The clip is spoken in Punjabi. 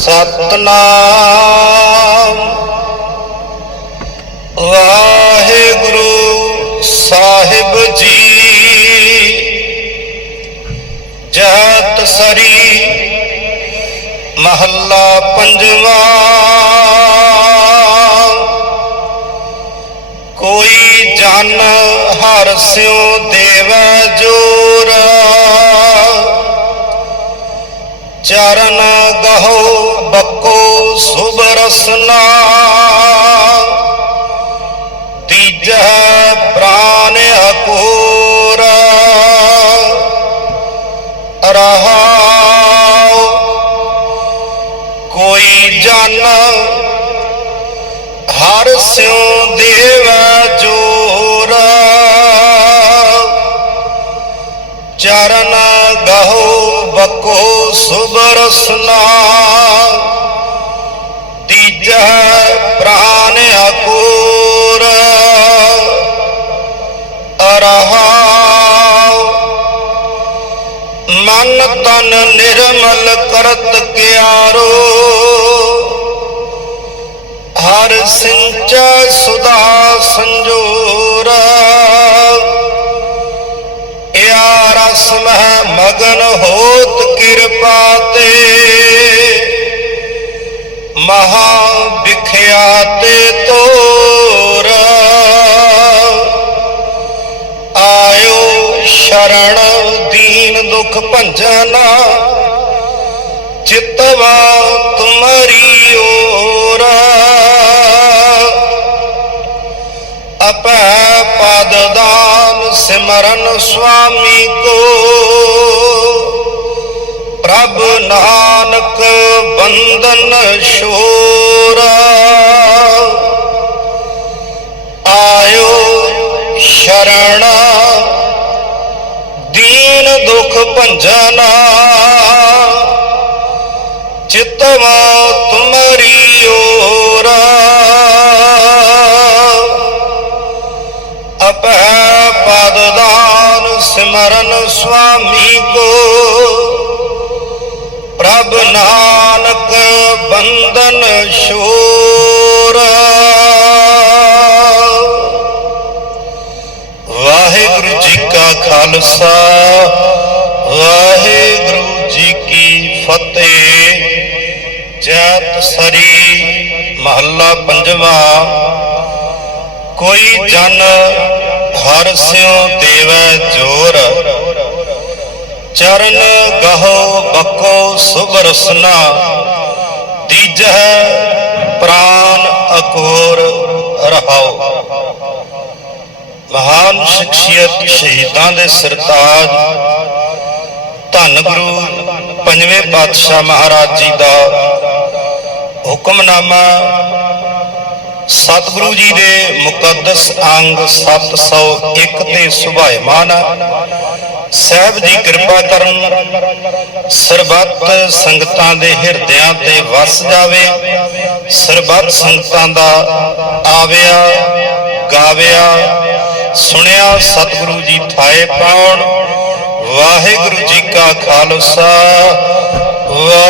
ਸਤਨਾਮ। ਵਾਹਿਗੁਰੂ ਸਾਹਿਬ ਜੀ ਜਹਤ ਸਰੀ ਮਹੱਲਾ ਪੰਜਵਾ। ਕੋਈ ਜਨ ਹਰ ਸਿਉ ਦੇਵੈ ਜੋਰ। ਚਰਨ ਗਹੋ ਬੱਕੋ ਸੁਭ ਰਸਨਾ ਤੀਜੈ ਪ੍ਰਾਨ ਅਕੂਰ ਰਹਾਉ ਕੋਈ ਜਨ, ਹਰ ਸਿਉ ਦੇਵ ਜੋਰ। ਚਰਨ ਸੁਭ ਰਸਨਾ ਤੀਜੈ ਪ੍ਰਾਨ ਅਕੂਰ। ਅਰਹਾਉ। ਮਨ ਤਨ ਨਿਰਮਲ ਕਰਤ ਕਿਆਰੋ। ਹਰ ਸਿੰਚੈ ਸੁਦਾ ਸੰਜੋ। ਮਗਨ ਹੋਤ ਕਿਰਪਾ ਤੇ ਮਹਾ ਵਿਖਿਆ ਤੇ ਤੋਰ। ਆਇਓ ਸ਼ਰਣ ਦੀਨ ਦੁਖ ਭੰਜਨਾ, ਚਿਤਵਾ ਤੁਮਰੀ ਓਰ। ਅਪੈ ਪਦ ਦਾਨ ਸਿਮਰਨ ਸੁਆਮੀ ਕੋ। ਪ੍ਰਭ ਨਾਨਕ ਬੰਦਨ ਸ਼ੋਰਾ ਆਇਓ ਸ਼ਰਣ ਦੀਨ ਦੁਖ ਭੰਜਨਾ। ਚਿਤਵਾ ਤੁਮਰੀ ਓਰ। ਅਪੈ ਪਦ ਦਾਨ ਸਿਮਰਨ ਸੁਆਮੀ ਕੋ। ਪ੍ਰਭ ਨਾਨਕ ਬੰਧਨ ਸ਼ੋਰ। ਵਾਹਿਗੁਰੂ ਜੀ ਕਾ ਖਾਲਸਾ, ਵਾਹਿਗੁਰੂ ਜੀ ਕੀ ਫਤਿਹ। ਜੈਤ ਸਰੀ ਮਹੱਲਾ ਪੰਜਵਾਂ। ਕੋਈ ਜਨ ਹਰ ਸਿਉ ਦੇਵੈ ਜੋਰ। ਚਰਨ ਗਹੋ ਬਕੋ ਸੁਭ ਰਸਨਾ ਦੀਜਹਿ ਪ੍ਰਾਨ ਅਕੋਰ ਰਹਾਉ। ਮਹਾਨ ਸ਼ਖਸੀਅਤ ਸ਼ਹੀਦਾਂ ਦੇ ਸਰਤਾਜ, ਧੰਨ ਗੁਰੂ ਪੰਜਵੇਂ ਪਾਤਸ਼ਾਹ ਮਹਾਰਾਜ ਜੀ ਦਾ ਹੁਕਮਨਾਮਾ ਸਤਿਗੁਰੂ ਜੀ ਦੇ ਮੁਕੱਦਸ ਅੰਗ 701 ਤੇ ਸੁਭਾਇਮਾਨ ਸਹਿਬ ਜੀ ਕਿਰਪਾ ਕਰਨ ਸਰਬੱਤ ਸੰਗਤਾਂ ਦੇ ਹਿਰਦਿਆਂ ਤੇ ਵਸ ਜਾਵੇ, ਸਰਬੱਤ ਸੰਗਤਾਂ ਦਾ ਆਵਿਆ, ਗਾਵਿਆ, ਸੁਣਿਆ ਸਤਿਗੁਰੂ ਜੀ ਥਾਏ ਪਾਉਣ। ਵਾਹਿਗੁਰੂ ਜੀ ਕਾ ਖਾਲਸਾ ਵਾਹਿਗੁਰੂ